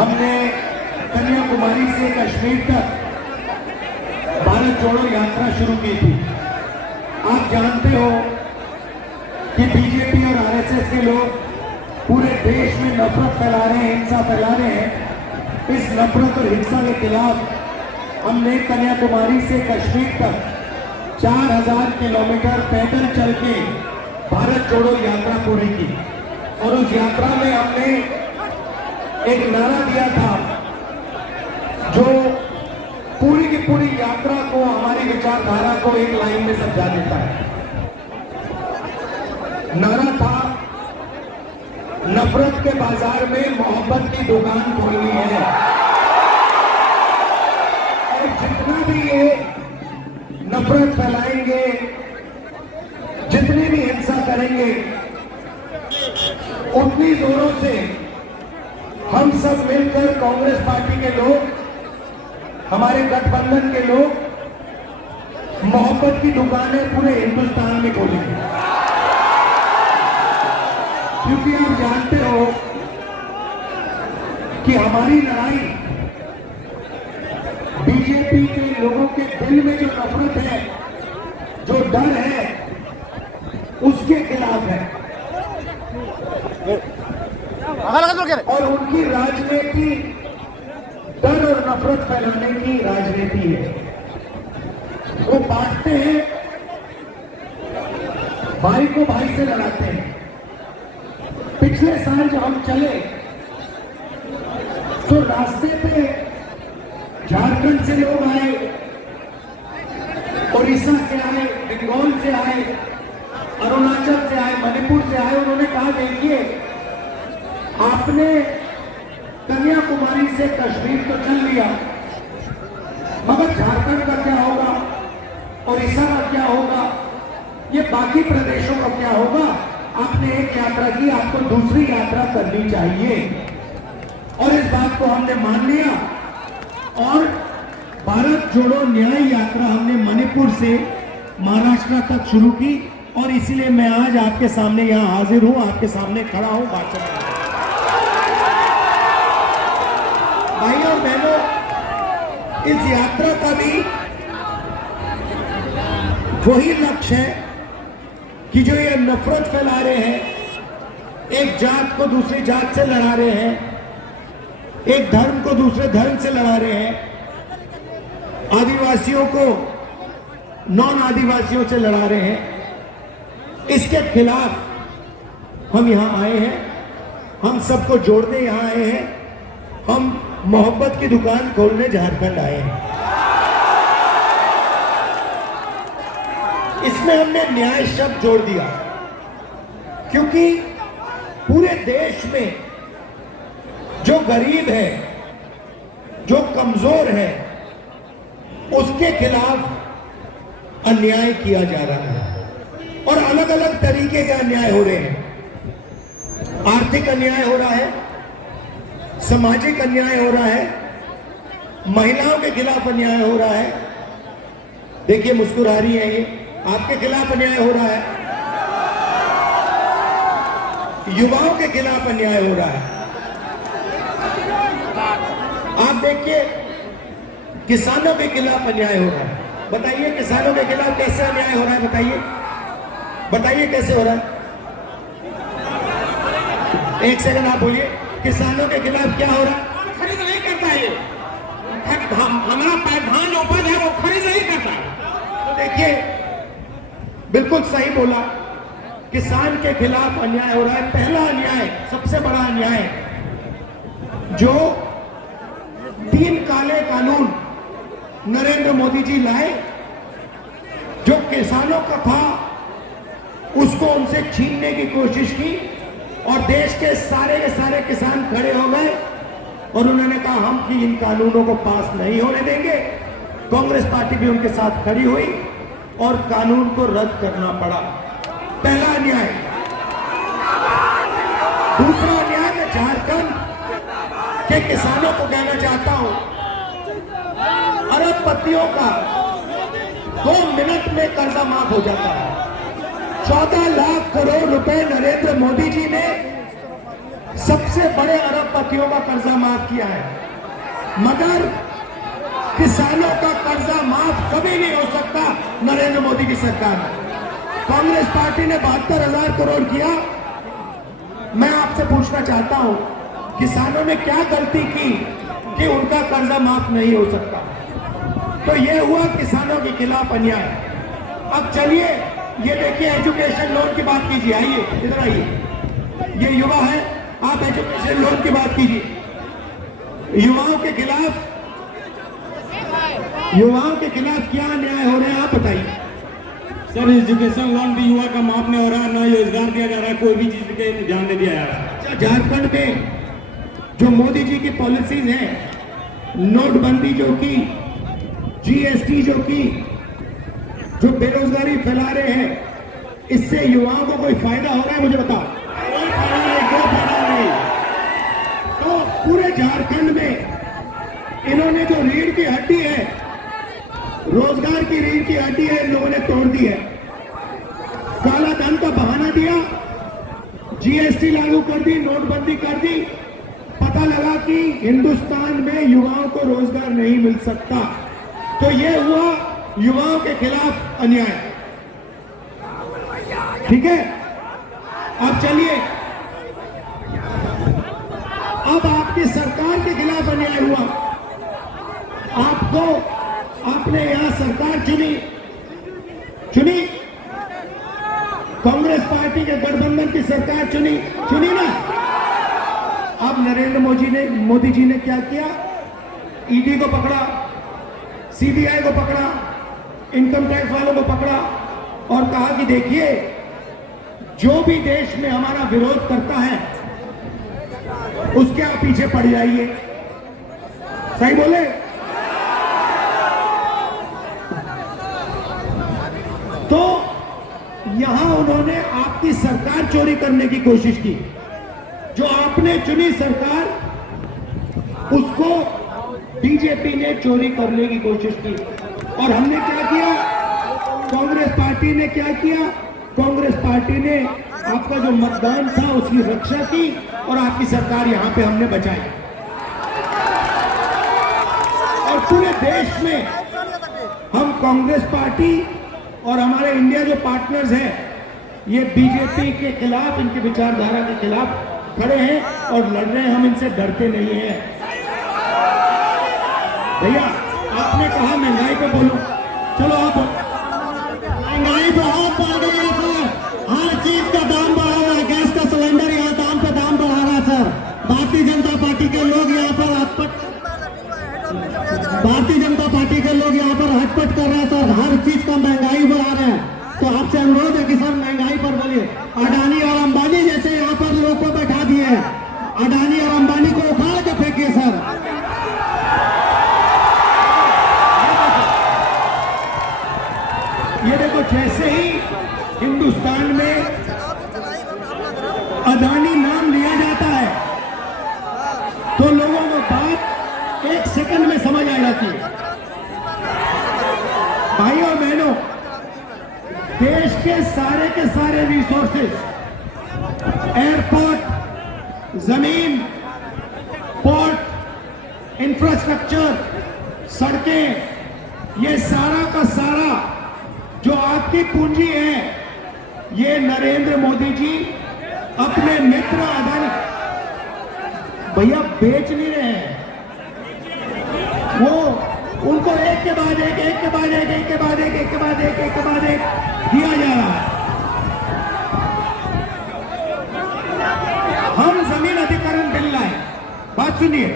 हमने कन्याकुमारी से कश्मीर तक भारत जोड़ो यात्रा शुरू की थी। आप जानते हो कि बीजेपी और आरएसएस के लोग पूरे देश में नफरत फैला रहे हैं, हिंसा फैला रहे हैं। इस नफरत और हिंसा के खिलाफ हमने कन्याकुमारी से कश्मीर तक 4000 किलोमीटर पैदल चल के भारत जोड़ो यात्रा पूरी की। और उस यात्रा में हमने एक नारा दिया था जो पूरी की पूरी यात्रा को, हमारी विचारधारा को एक लाइन में समझा देता है। नारा था, नफरत के बाजार में मोहब्बत की दुकान खोलनी है। और जितना भी ये नफरत फैलाएंगे, जितनी भी हिंसा करेंगे, उतनी जोरों से हम सब मिलकर, कांग्रेस पार्टी के लोग, हमारे गठबंधन के लोग, मोहब्बत की दुकानें पूरे हिंदुस्तान में खोलेंगे। क्योंकि आप जानते हो कि हमारी लड़ाई बीजेपी के लोगों के दिल में जो नफरत है, जो डर है, उसके खिलाफ है। और उनकी राजनीति डर और नफरत फैलाने की राजनीति है। वो बांटते हैं, भाई को भाई से लड़ाते हैं। पिछले साल जब हम चले तो रास्ते पे झारखंड से लोग आए, उड़ीसा से आए, बंगाल से आए, अरुणाचल से आए, मणिपुर से आए। उन्होंने कहा, देखिए आपने कन्याकुमारी से कश्मीर तो चल लिया, मगर झारखंड का क्या होगा, उड़ीसा का क्या होगा, ये बाकी प्रदेशों का क्या होगा? आपने एक यात्रा की, आपको दूसरी यात्रा करनी चाहिए। और इस बात को हमने मान लिया और भारत जोड़ो न्याय यात्रा हमने मणिपुर से महाराष्ट्र तक शुरू की। और इसीलिए मैं आज आपके सामने यहां हाजिर हूं, आपके सामने खड़ा हूं, बात कर रहा हूं। भाइयों बहनों, इस यात्रा का भी वही लक्ष्य है कि जो ये नफरत फैला रहे हैं, एक जात को दूसरी जात से लड़ा रहे हैं, एक धर्म को दूसरे धर्म से लड़ा रहे हैं, आदिवासियों को नॉन आदिवासियों से लड़ा रहे हैं, इसके खिलाफ हम यहां आए हैं। हम सबको जोड़ने यहां आए हैं। हम मोहब्बत की दुकान खोलने झारखंड आए हैं। इसमें हमने न्याय शब्द जोड़ दिया क्योंकि पूरे देश में जो गरीब है, जो कमजोर है, उसके खिलाफ अन्याय किया जा रहा है। और अलग अलग तरीके के अन्याय हो रहे हैं। आर्थिक अन्याय हो रहा है, सामाजिक अन्याय हो रहा है, महिलाओं के खिलाफ अन्याय हो रहा है। देखिए मुस्कुरा रही है, ये आपके खिलाफ अन्याय हो रहा है, युवाओं के खिलाफ अन्याय हो रहा है। आप देखिए किसानों के खिलाफ अन्याय हो रहा है। बताइए किसानों के खिलाफ कैसे अन्याय हो रहा है? बताइए बताइए कैसे हो रहा है? एक सेकंड आप बोलिए, किसानों के खिलाफ क्या हो रहा है? खरीद नहीं करता है, हमारा धान उपज है वो खरीद नहीं करता। तो देखिए बिल्कुल सही बोला, किसान के खिलाफ अन्याय हो रहा है। पहला अन्याय, सबसे बड़ा अन्याय, जो 3 काले कानून नरेंद्र मोदी जी लाए, जो किसानों का था उसको उनसे छीनने की कोशिश की और देश के सारे किसान खड़े हो गए और उन्होंने कहा हम कि इन कानूनों को पास नहीं होने देंगे। कांग्रेस पार्टी भी उनके साथ खड़ी हुई और कानून को रद्द करना पड़ा। पहला अन्याय। दूसरा अन्याय मैं झारखंड के किसानों को कहना चाहता हूं, अरबपतियों का 2 मिनट में कर्जा माफ हो जाता है। 14 लाख करोड़ रुपए नरेंद्र मोदी जी ने सबसे बड़े अरबपतियों का कर्जा माफ किया है, मगर किसानों का कर्जा माफ कभी नहीं हो सकता नरेंद्र मोदी की सरकार में। कांग्रेस पार्टी ने 72,000 करोड़ किया। मैं आपसे पूछना चाहता हूं, किसानों ने क्या गलती की कि उनका कर्जा माफ नहीं हो सकता? तो यह हुआ किसानों के खिलाफ अन्याय। अब चलिए ये देखिए, एजुकेशन लोन की बात कीजिए। आइए इधर आइए, ये युवा है, आप एजुकेशन लोन की बात कीजिए। युवाओं के खिलाफ क्या अन्याय हो रहे हैं, आप बताइए। सर एजुकेशन लोन भी युवा का माफ नहीं हो रहा है, ना रोजगार दिया जा रहा है, कोई भी चीज के ध्यान नहीं दिया जा रहा है। झारखंड में जो मोदी जी की पॉलिसीज हैं, नोटबंदी जो की, जीएसटी जो की, जो बेरोजगारी फैला रहे हैं, इससे युवाओं को कोई फायदा हो रहा है? मुझे बताओ। कोई फायदा नहीं। तो पूरे झारखंड में इन्होंने जो रीढ़ की हड्डी है, रोजगार की रीढ़ की हड्डी है, इन लोगों ने तोड़ दी है। काला धन का बहाना दिया, जीएसटी लागू कर दी, नोटबंदी कर दी। पता लगा कि हिंदुस्तान में युवाओं को रोजगार नहीं मिल सकता, तो यह हुआ युवाओं के खिलाफ अन्याय। ठीक है, अब चलिए, अब आपकी सरकार के खिलाफ अन्याय हुआ। आपने यहां सरकार चुनी, कांग्रेस पार्टी के गठबंधन की सरकार चुनी ना। अब नरेंद्र मोदी जी ने क्या किया? ईडी को पकड़ा, सीबीआई को पकड़ा, इनकम टैक्स वालों को पकड़ा और कहा कि देखिए, जो भी देश में हमारा विरोध करता है उसके आप पीछे पड़ जाइए। सही बोले? तो यहां उन्होंने आपकी सरकार चोरी करने की कोशिश की। जो आपने चुनी सरकार, उसको बीजेपी ने चोरी करने की कोशिश की। और हमने क्या किया? कांग्रेस पार्टी ने क्या किया? कांग्रेस पार्टी ने आपका जो मतदान था उसकी रक्षा की और आपकी सरकार यहां पे हमने बचाई। और पूरे देश में हम कांग्रेस पार्टी और हमारे इंडिया जो पार्टनर्स हैं, ये बीजेपी के खिलाफ, इनकी विचारधारा के खिलाफ खड़े हैं और लड़ रहे हैं। हम इनसे डरते नहीं हैं। भैया, आपने कहा महंगाई पे बोलो, चलो आप। महंगाई बहुत बढ़ गई है सर, हर चीज का दाम बढ़ा हुआ है। गैस का सिलेंडर यहाँ दाम बढ़ा रहा है सर। भारतीय जनता पार्टी के लोग यहाँ पर हटपट कर रहे हैं सर, हर चीज का महंगाई बढ़ा रहे हैं। तो आपसे अनुरोध है कि सर महंगाई पर बोलिए। अडानी और अंबानी जैसे यहाँ पर लोगों को बैठा दिए हैं, अडानी और अंबानी को उखाड़ के फेंकिए सर। ये देखो, जैसे ही हिंदुस्तान में अडानी नाम लिया जाता है तो लोगों को बात 1 सेकंड में समझ आ जाती है। भाइयों और बहनों, देश के सारे रिसोर्सेज, एयरपोर्ट, जमीन, पोर्ट, इंफ्रास्ट्रक्चर, सड़कें, ये सारा का सारा जो आपकी पूंजी है, ये नरेंद्र मोदी जी अपने मित्र अदानी, भैया बेच नहीं रहे हैं, वो उनको एक के बाद एक दिया जा रहा है। हम जमीन अधिग्रहण बिल लाए, बात सुनिए,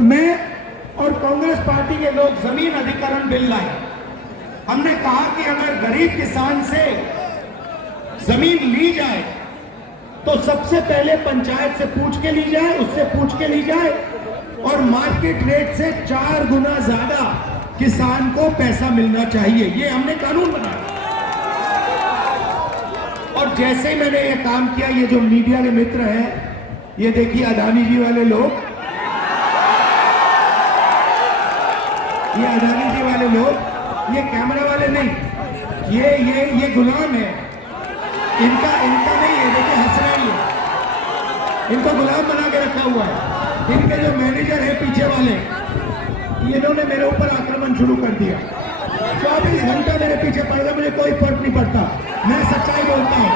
मैं और कांग्रेस पार्टी के लोग जमीन अधिग्रहण बिल लाए। हमने कहा कि अगर गरीब किसान से जमीन ली जाए तो सबसे पहले पंचायत से पूछ के ली जाए, उससे पूछ के ली जाए और मार्केट रेट से 4 गुना ज्यादा किसान को पैसा मिलना चाहिए। ये हमने कानून बनाया। और जैसे ही मैंने ये काम किया, ये जो मीडिया के मित्र हैं, ये देखिए अडानी जी वाले लोग, ये अडानी जी वाले लोग, ये कैमरा वाले नहीं, ये गुलाम है, इनका नहीं है। देखिए हंस रहे हैं, इनको गुलाम बना के रखा हुआ है। इनके जो मैनेजर है पीछे वाले, इन्होंने मेरे ऊपर आक्रमण शुरू कर दिया। 24 घंटे मेरे पीछे पड़ गए, मुझे कोई फर्क नहीं पड़ता, मैं सच्चाई बोलता हूं।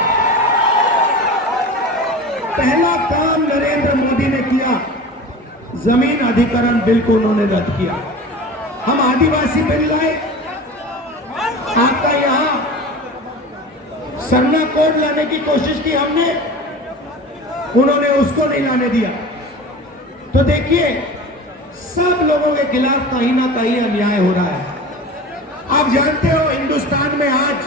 पहला काम नरेंद्र मोदी ने किया, जमीन अधिग्रहण बिल को उन्होंने रद्द किया। हम आदिवासी बिल लाए, आपका यहां सरना कोड लाने की कोशिश की हमने, उन्होंने उसको नहीं लाने दिया। तो देखिए, सब लोगों के खिलाफ कहीं ना कहीं अन्याय हो रहा है। आप जानते हो हिंदुस्तान में आज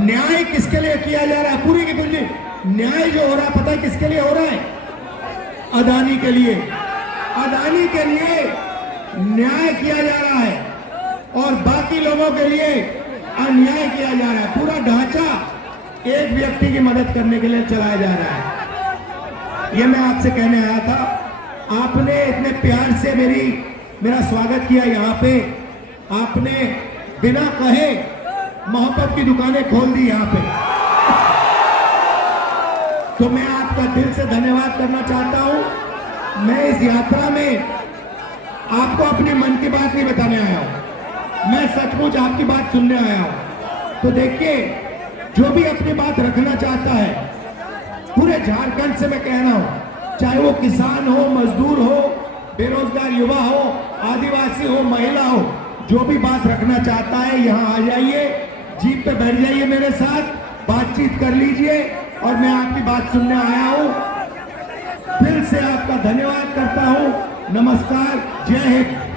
न्याय किसके लिए किया जा रहा है? पूरी की पूरी न्याय जो हो रहा है, पता है किसके लिए हो रहा है? अदानी के लिए। अदानी के लिए न्याय किया जा रहा है और बाकी लोगों के लिए अन्याय किया जा रहा है। पूरा ढांचा एक व्यक्ति की मदद करने के लिए चलाया जा रहा है। यह मैं आपसे कहने आया था। आपने इतने प्यार से मेरा स्वागत किया यहाँ पे, आपने बिना कहे मोहब्बत की दुकानें खोल दी यहाँ पे, तो मैं आपका दिल से धन्यवाद करना चाहता हूं। मैं इस यात्रा में आपको अपनी मन की बात नहीं बताने आया हूं, मैं सचमुच आपकी बात सुनने आया हूं। तो देखिए, जो भी अपनी बात रखना चाहता है, पूरे झारखंड से मैं कह रहा हूं, चाहे वो किसान हो, मजदूर हो, बेरोजगार युवा हो, आदिवासी हो, महिला हो, जो भी बात रखना चाहता है यहाँ आ जाइए, जीप पे बैठ जाइए, मेरे साथ बातचीत कर लीजिए और मैं आपकी बात सुनने आया हूं। दिल से आपका धन्यवाद करता हूं। नमस्कार, जय हिंद।